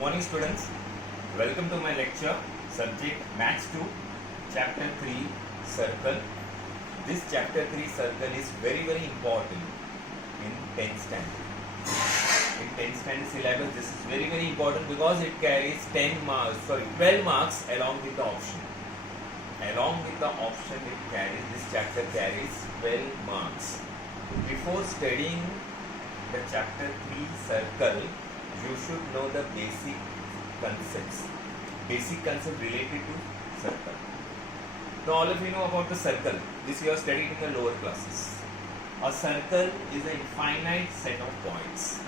Morning students, welcome to my lecture, subject Maths 2, chapter 3, circle. This chapter 3 circle is very important in 10th standard. In 10th standard syllabus, this is very important because it carries 12 marks along with the option. Along with the option this chapter carries 12 marks. Before studying the chapter 3 circle, you should know the basic concepts related to circle. Now all of you know about the circle. This you have studied in the lower classes. A circle is an infinite set of points.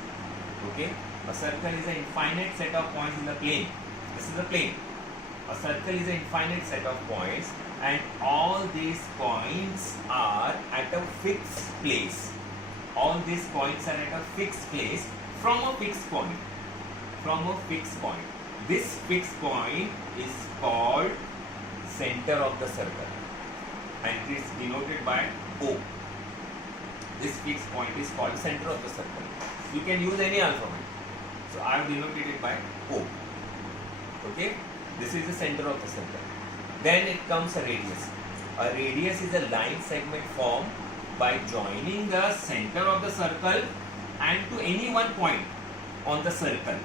Okay? A circle is an infinite set of points in the plane. This is the plane. A circle is an infinite set of points and all these points are at a fixed place. All these points are at a fixed place from a fixed point. This fixed point is called center of the circle and it is denoted by O. This fixed point is called center of the circle. You can use any alphabet. So I have denoted it by O. Okay? This is the center of the circle. Then it comes a radius. A radius is a line segment formed by joining the center of the circle and to any one point on the circle.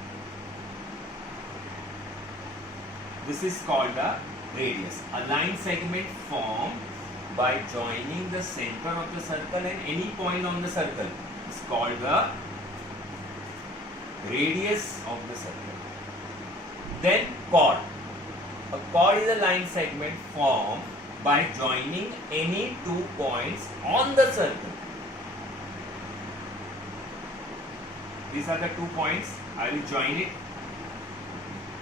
This is called the radius. A line segment formed by joining the center of the circle and any point on the circle is called the radius of the circle. Then chord. A chord is a line segment formed by joining any 2 points on the circle. These are the 2 points. I will join it.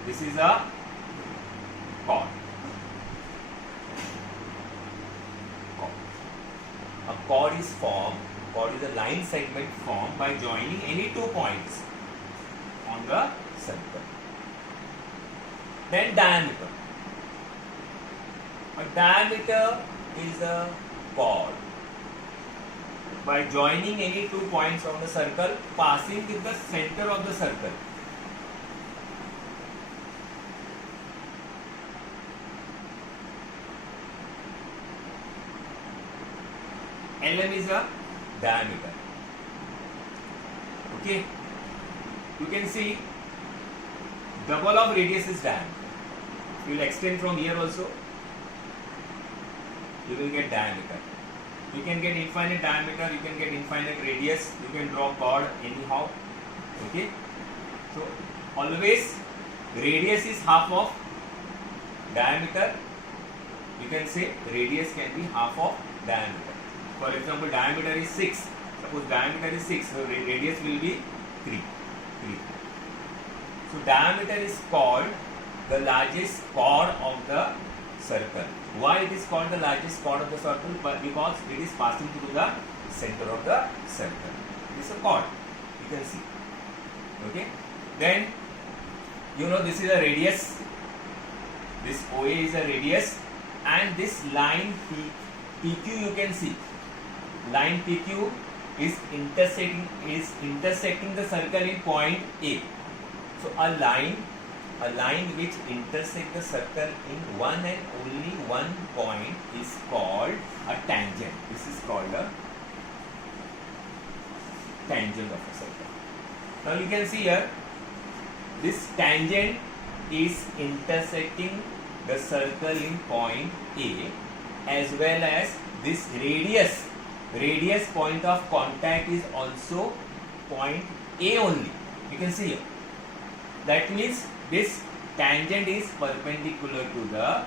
This is a chord. A chord is a line segment formed by joining any 2 points on the circle. Then diameter. A diameter is a chord by joining any 2 points on the circle passing with the center of the circle. LM is a diameter. Okay. You can see double of radius is diameter. You will extend from here also. You will get diameter. You can get infinite diameter, you can get infinite radius, you can draw chord anyhow. Okay. So always radius is half of diameter. You can say radius can be half of diameter. For example, diameter is 6. Suppose diameter is 6, so radius will be 3. So diameter is called the largest chord of the circle. Why it is called the largest chord of the circle? But because it is passing through the center of the circle. This is a chord. You can see. Okay. Then you know this is a radius. This OA is a radius, and this line PQ you can see. Line PQ is intersecting the circle in point A. So a line which intersects the circle in one and only one point is called a tangent. This is called a tangent of a circle. Now you can see here, this tangent is intersecting the circle in point A as well as this radius point of contact is also point A only. You can see here. That means this tangent is perpendicular to the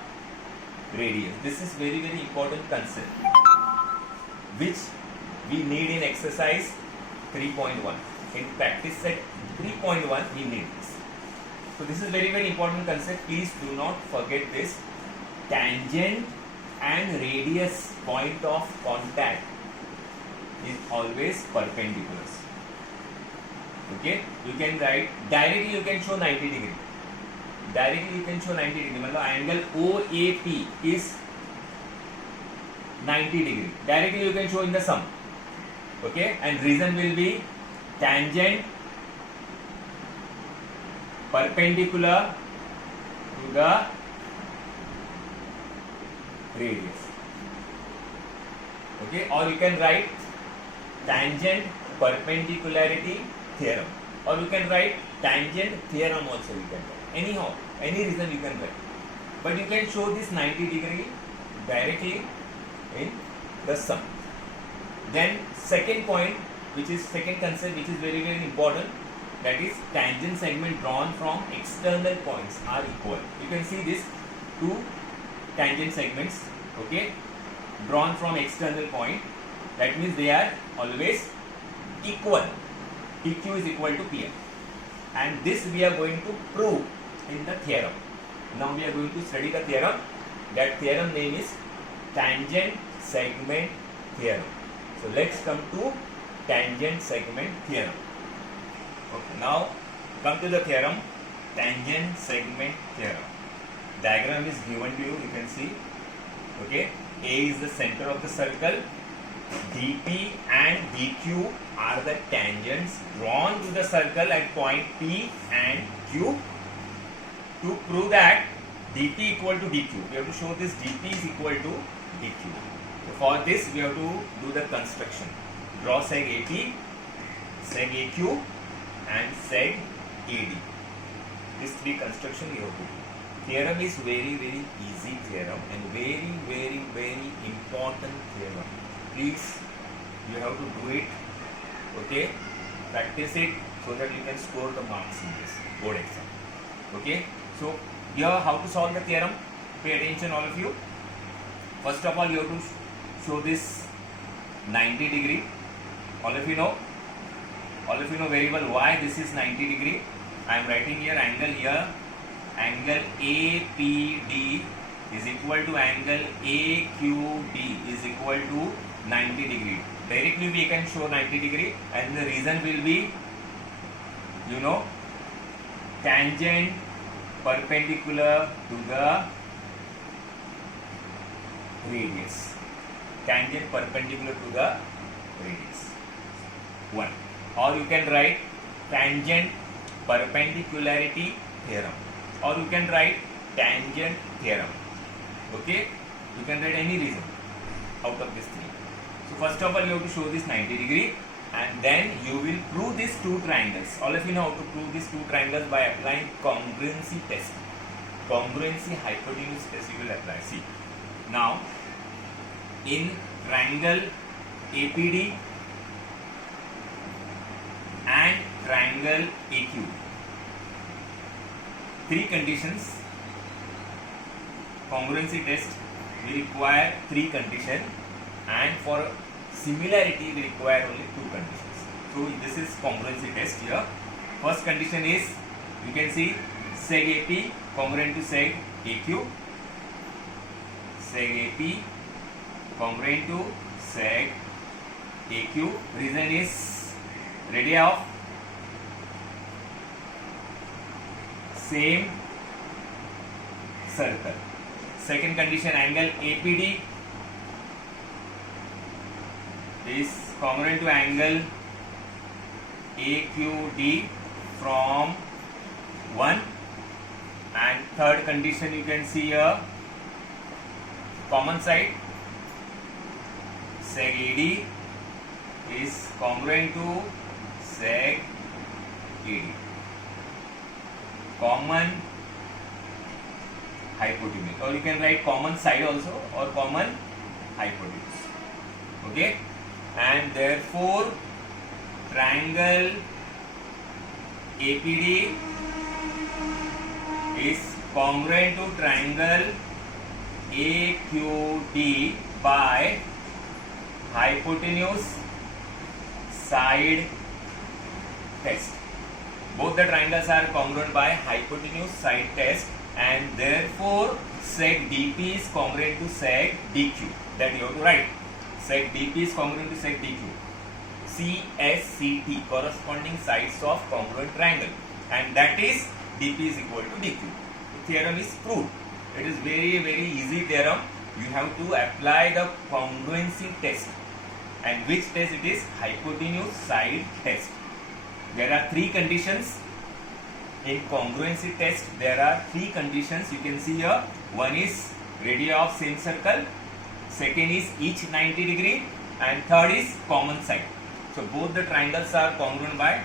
radius. This is very important concept which we need in exercise 3.1. In practice set 3.1 we need this. So this is very important concept. Please do not forget this. Tangent and radius point of contact is always perpendicular. Okay, you can write directly, you can show 90 degree. Directly you can show 90 degree. मतलब angle OAP is 90 degree. Directly you can show in the sum. Okay, and reason will be tangent perpendicular to the radius. Okay, or you can write tangent perpendicularity theorem, or you can write tangent theorem also. You can write anyhow, any reason you can write, but you can show this 90 degree directly in the sum. Then second point, which is second concept, which is very important, that is tangent segment drawn from external points are equal. You can see this two tangent segments, okay, drawn from external point. That means they are always equal. PQ is equal to PM, and this we are going to prove in the theorem. Now we are going to study the theorem. That theorem name is tangent segment theorem. So let's come to tangent segment theorem. Okay, now come to the theorem, tangent segment theorem. Diagram is given to you, you can see. Okay, A is the center of the circle, DP and DQ are the tangents drawn to the circle at point P and Q. To prove that DP equal to DQ, we have to show this DP is equal to DQ. So for this we have to do the construction. Draw seg AP, seg AQ and seg AD. These three construction you have to do. Theorem is very easy theorem and very important theorem. Please, you have to do it. Okay, practice it so that you can score the marks in this board exam. Okay, so here how to solve the theorem. Pay attention all of you. First of all, you have to show this 90 degree. All of you know very well why this is 90 degree. I am writing here angle APD is equal to angle AQD is equal to 90 degree. Directly we can show 90 degree, and the reason will be, you know, tangent perpendicular to the radius. Tangent perpendicular to the radius. 1. Or you can write tangent perpendicularity theorem, or you can write tangent theorem. Okay, you can write any reason out of this three. So first of all, you have to show this 90 degree, and then you will prove these two triangles. All of you know how to prove these two triangles by applying congruency test. Congruency hypotenuse test you will apply. See, now in triangle APD and triangle AQ, three conditions. Congruency test we require three conditions, and for similarity we require only two conditions. So this is congruency test here. First condition is, you can see seg AP congruent to seg AQ, seg AP congruent to seg AQ. Reason is radii of same circle. Second condition, angle APD is congruent to angle AQD from 1. And third condition, you can see here, common side seg AD is congruent to seg AD. Common hypotenuse, or you can write common side also, or common hypotenuse. Okay, and therefore triangle APD is congruent to triangle AQD by hypotenuse side test. Both the triangles are congruent by hypotenuse side test, and therefore seg DP is congruent to seg DQ. That you have to write. Seg DP is congruent to seg DQ. CSCT, corresponding sides of congruent triangle, and that is DP is equal to DQ. The theorem is proved. It is very easy theorem. You have to apply the congruency test, and which test it is? Hypotenuse side test. There are three conditions. In congruency test, there are three conditions you can see here. One is radii of same circle, second is each 90 degree, and third is common side. So both the triangles are congruent by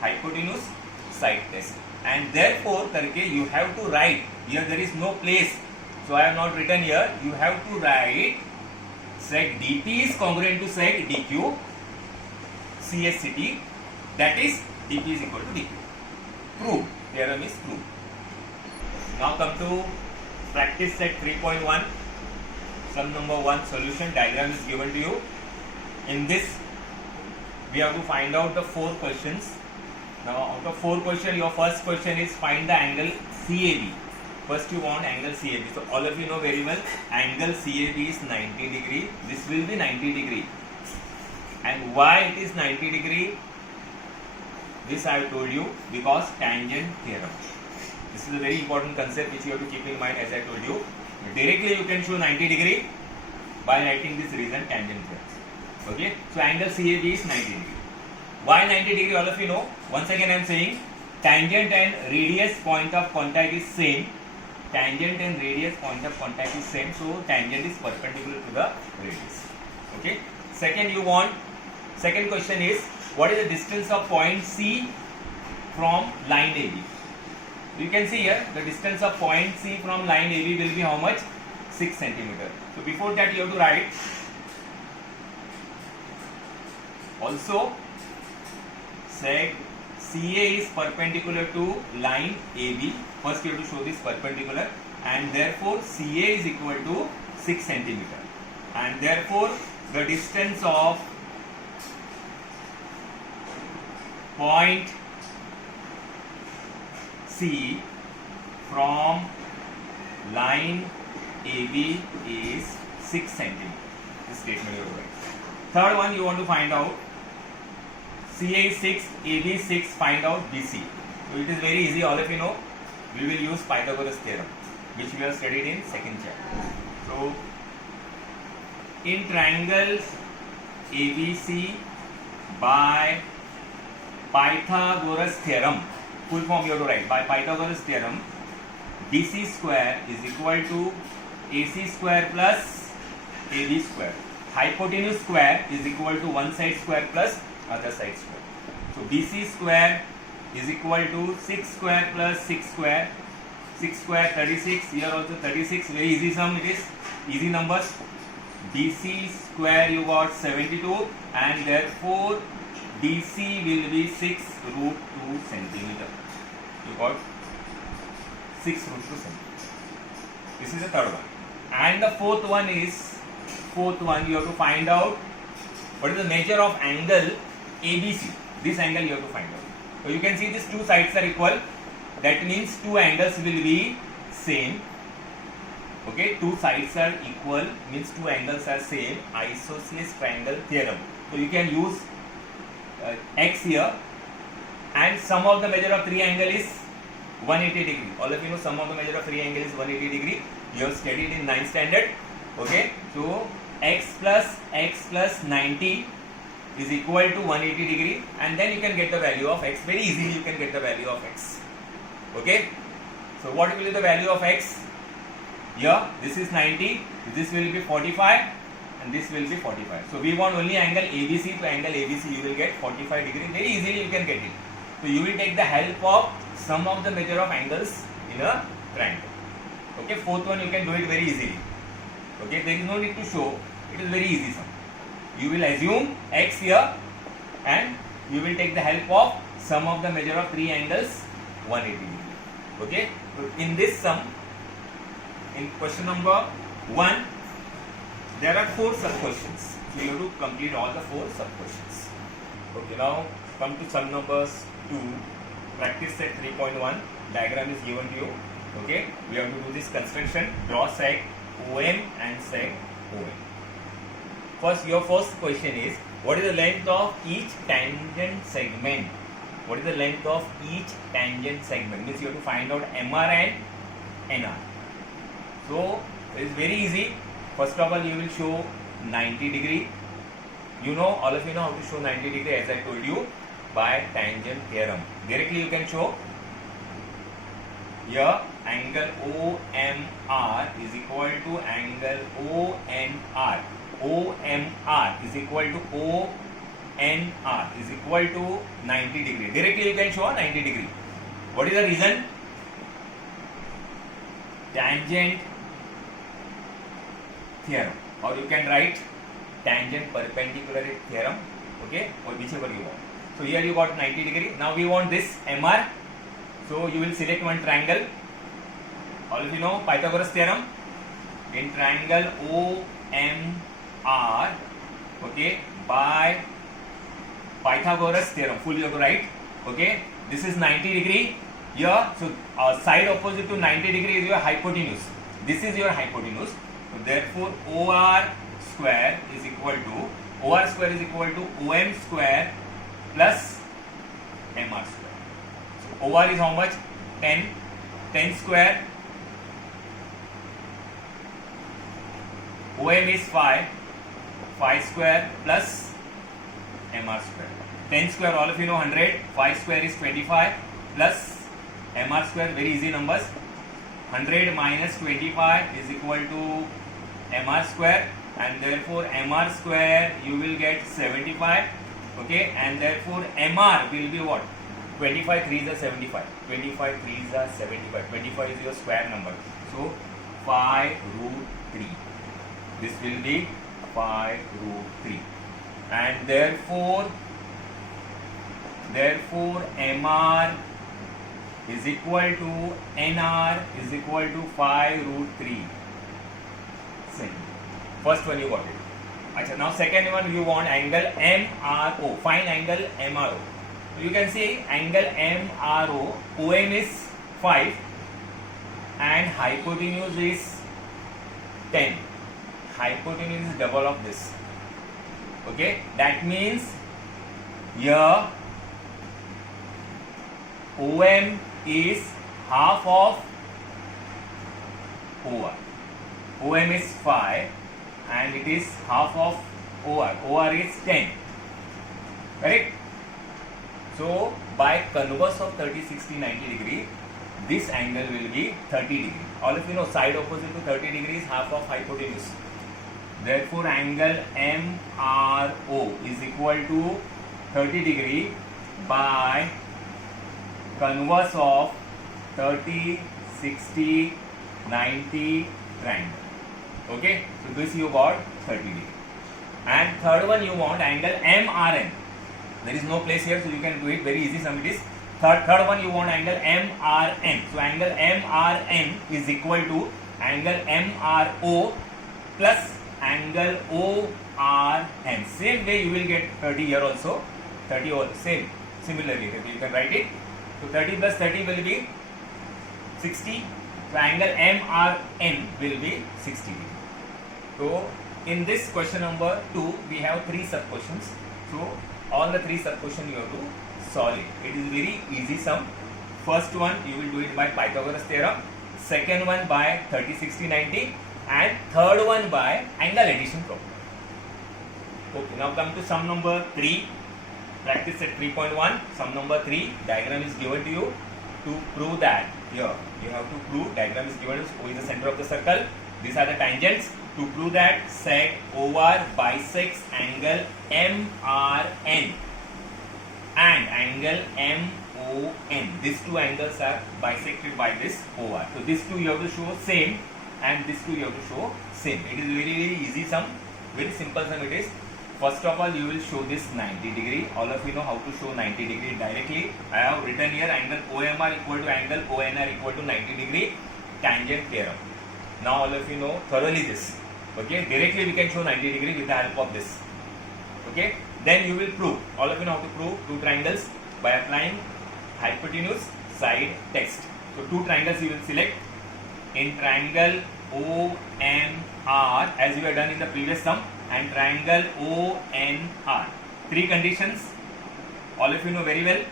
hypotenuse side test, and therefore करके you have to write here. There is no place, so I have not written here. You have to write sec dp is congruent to sec dq CSCT, that is dp is equal to dq. Prove. Theorem is proved. Now come to practice set 3.1. Sum number 1 solution. Diagram is given to you. In this, we have to find out the 4 questions. Now, out of 4 questions, your first question is find the angle CAB. First, you want angle CAB. So, all of you know very well, angle CAB is 90 degree. This will be 90 degree. And why it is 90 degree? This I have told you because tangent theorem. This is a very important concept which you have to keep in mind, as I told you. Directly you can show 90 degree by writing this reason tangent theorem. Okay, so angle CAB is 90 degree. Why 90 degree? All of you know. Once again I am saying tangent and radius point of contact is same. Tangent and radius point of contact is same. So tangent is perpendicular to the radius. Okay. Second question is, what is the distance of point C from line AB? You can see here the distance of point C from line AB will be how much? 6 cm. So before that you have to write also sec CA is perpendicular to line AB. First you have to show this perpendicular, and therefore CA is equal to 6 cm, and therefore the distance of point C from line AB is 6 cm. This statement you have to write. Third one, you want to find out CA is 6, AB is 6, find out BC. So it is very easy, all of you know. We will use Pythagoras theorem, which we have studied in second chapter. So in triangles ABC by Pythagoras theorem, full form you have to write. By Pythagoras theorem, BC square is equal to AC square plus AB square. Hypotenuse square is equal to one side square plus other side square. So BC square is equal to 6 square plus 6 square. 6 square 36. Here also 36. Very easy sum it is. Easy numbers. BC square you got 72, and therefore BC will be 6 root 2 centimeter. You got 6 root 2 centimeter. This is the third one. And the fourth one you have to find out what is the measure of angle ABC. This angle you have to find out. So you can see these two sides are equal. That means two angles will be same. Okay, two sides are equal means two angles are same. Isosceles triangle theorem. So you can use x here, and sum of the measure of three angle is 180 degree. All of you know sum of the measure of three angle is 180 degree. You have studied in 9th standard. Okay, so x plus 90 is equal to 180 degree, and then you can get the value of x. Very easily you can get the value of x. Okay, so what will be the value of x? Here this is 90, this will be 45, and this will be 45. So we want only angle ABC. To angle ABC you will get 45 degree. Very easily you can get it. So you will take the help of sum of the measure of angles in a triangle. Okay, fourth one you can do it very easily. Okay, there is no need to show. It is very easy sum. You will assume x here, and you will take the help of sum of the measure of three angles 180 degree. Okay, so in this sum, in question number 1, there are 4 sub questions. So you have to complete all the 4 sub questions. Okay, now come to sum numbers 2. Practice set 3.1. Diagram is given to you. Okay, we have to do this construction. Draw sec OM and sec OM. First, your first question is, what is the length of each tangent segment? What is the length of each tangent segment? Means you have to find out MR and NR. So it is very easy. First of all, you will show 90 degree. You know, all of you know how to show 90 degree, as I told you, by tangent theorem. Directly you can show here angle OMR is equal to angle ONR. OMR is equal to ONR is equal to 90 degree. Directly you can show 90 degree. What is the reason? Tangent theorem, or you can write tangent perpendicularity theorem, okay, or whichever you want. So here you got 90 degree. Now we want this MR. So you will select one triangle. All of you know Pythagoras theorem. In triangle OMR, okay, by Pythagoras theorem, full you have to write, okay. This is 90 degree here. So side opposite to 90 degree is your hypotenuse. This is your hypotenuse. So therefore OR square is equal to OM square plus MR square. So OR is how much? 10 square. OM is 5 square plus MR square. 10 square, all of you know 100, 5 square is 25 plus MR square, very easy numbers. 100 minus 25 is equal to MR square, and therefore MR square you will get 75, okay, and therefore MR will be what? 25 3s are 75. 25 3s are 75. 25 is your square number. So 5 root 3. This will be 5 root 3. And therefore MR is equal to NR is equal to 5 root 3. First one you got it. Achha, now second one you want angle MRO. Find angle MRO. So you can see angle MRO, OM is 5 and hypotenuse is 10. Hypotenuse is double of this. Okay, that means here OM is half of OR. OM is 5 and it is half of OR. OR is 10. Correct? So by converse of 30, 60, 90 degree, this angle will be 30 degree. All of you know side opposite to 30 degree is half of hypotenuse. Therefore angle MRO is equal to 30 degree by converse of 30, 60, 90 triangle. Okay, so this you got 30 degree. And third one you want angle MRN. There is no place here, so you can do it very easy. Sum it is. Third one you want angle MRN. So angle MRN is equal to angle MRO plus angle ORN. Same way you will get 30 here also. 30 or same. Similarly, you can write it. So 30 plus 30 will be 60. So angle MRN will be 60 degree. So in this question number 2, we have 3 sub questions. So all the 3 sub questions you have to solve it. It is very easy sum. First one you will do it by Pythagoras theorem. Second one by 30, 60, 90. And third one by angle addition problem. Okay, now come to sum number 3. Practice at 3.1. Sum number 3. Diagram is given to you to prove that here you have to prove diagram is given to O is the center of the circle. These are the tangents. To prove that sec OR bisects angle MRN and angle MON. These two angles are bisected by this OR. So these two you have to show same and these two you have to show same. It is very easy sum. Very simple sum it is. First of all, you will show this 90 degree. All of you know how to show 90 degree directly. I have written here angle OMR equal to angle ONR equal to 90 degree tangent theorem. Now all of you know thoroughly this. Okay, directly we can show 90 degree with the help of this. Okay, then you will prove. All of you know how to prove two triangles by applying hypotenuse side text. So two triangles you will select. In triangle OMR, as you have done in the previous sum, and triangle ONR. 3 conditions. All of you know very well.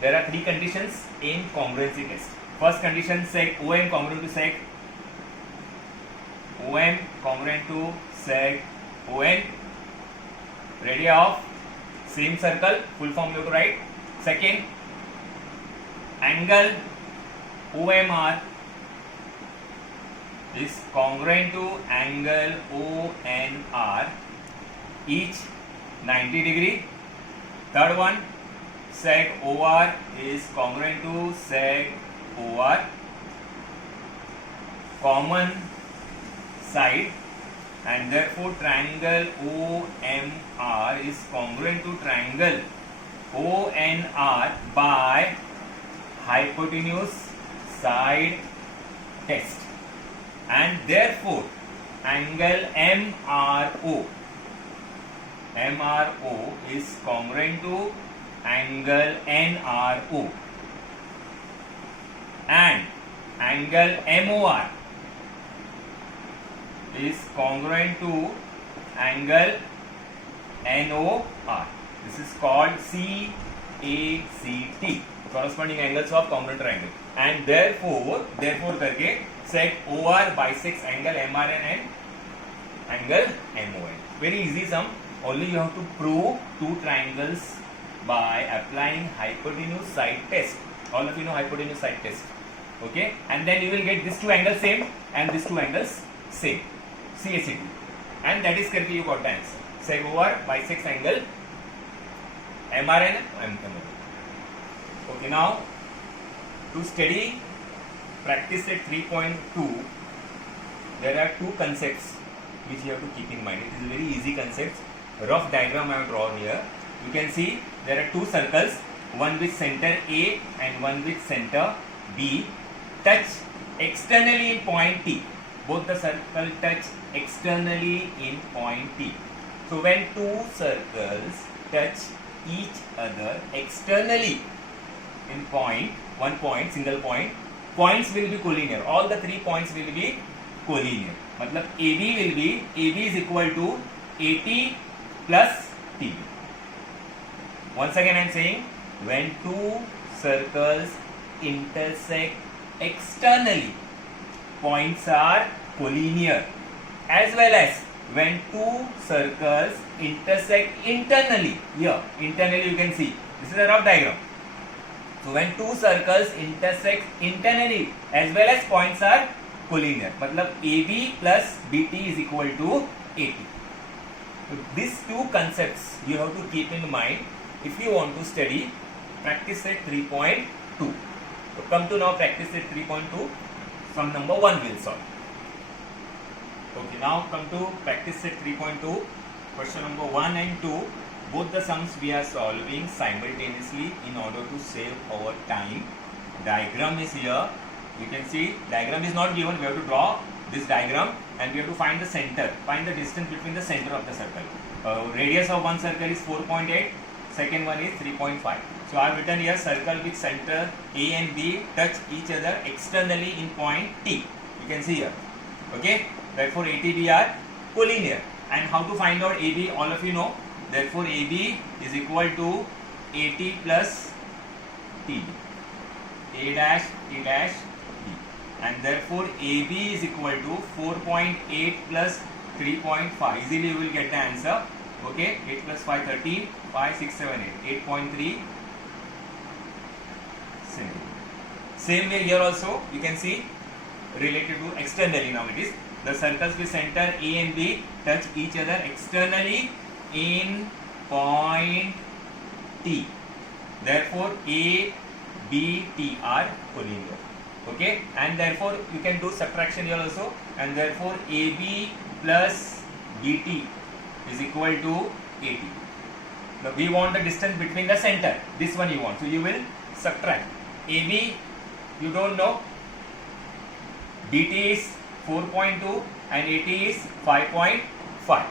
There are 3 conditions in congruency test. First condition, sec OM congruent to sec OM congruent to sec ON. Radii of same circle, full form you have to write. Second, angle OMR is congruent to angle ONR, each 90 degree. Third one, sec OR is congruent to sec OR, common side, and therefore triangle OMR is congruent to triangle ONR by hypotenuse side test, and therefore angle MRO is congruent to angle NRO, and angle MOR is congruent to angle NOR. This is called CACT, corresponding angles of congruent triangle, and therefore करके sec OR bisects angle MRN and angle MON. Very easy sum. Only you have to prove two triangles by applying hypotenuse side test. All of you know hypotenuse side test. Okay, and then you will get these two angles same and these two angles same. CACT, and that is करके you got the answer. Sec OR bisects angle MRN and MON. Okay, now to study practice set 3.2, there are two concepts which you have to keep in mind. It is very easy concepts. Rough diagram I have drawn here. You can see there are two circles, one with center A and one with center B, touch externally in point T. Both the circle touch externally in point T. So when two circles touch each other externally in point, one point, single point, points will be collinear. All the 3 points will be collinear. मतलब AB is equal to AT plus TB. Once again I am saying, when two circles intersect externally, points are collinear, as well as when two circles intersect internally. Here, internally you can see, this is a rough diagram. So when two circles intersect internally, as well as points are collinear, मतलब AB plus BT is equal to AT. So these two concepts you have to keep in mind if you want to study practice set 3.2. So come to now practice set 3.2. Sum number 1 will solve. Okay, now come to practice set 3.2. Question number 1 and 2. Both the sums we are solving simultaneously in order to save our time. Diagram is here. You can see diagram is not given. We have to draw this diagram and we have to find the center. Find the distance between the center of the circle. Radius of one circle is 4.8. Second one is 3.5. So I have written here circle with center A and B touch each other externally in point T. You can see here. Okay. Therefore ATB are collinear. And how to find out AB? All of you know. Therefore AB is equal to AT plus TB. A dash T dash B. And therefore AB is equal to 4.8 plus 3.5. Easily you will get the answer. Okay. 8 plus 5, 13. 5, 6, 7, 8. 8.3 centimeter. Same way here also you can see related to externally. Now it is the circles with center A and B touch each other externally in point T. Therefore A, B, T are collinear. Okay, and therefore you can do subtraction here also, and therefore AB plus BT is equal to AT. Now we want the distance between the center. This one you want, so you will subtract. AB you don't know. BT is 4.2 and AT is 5.5.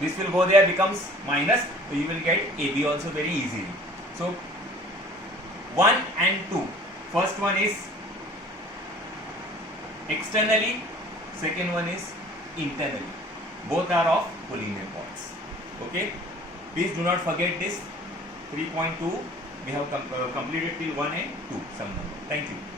This will go there, becomes minus, so you will get AB also very easily. So 1 and 2. First one is externally, second one is internally. Both are of collinear points. Okay. Please do not forget this 3.2. We have completed till 1 and 2 some number. Thank you.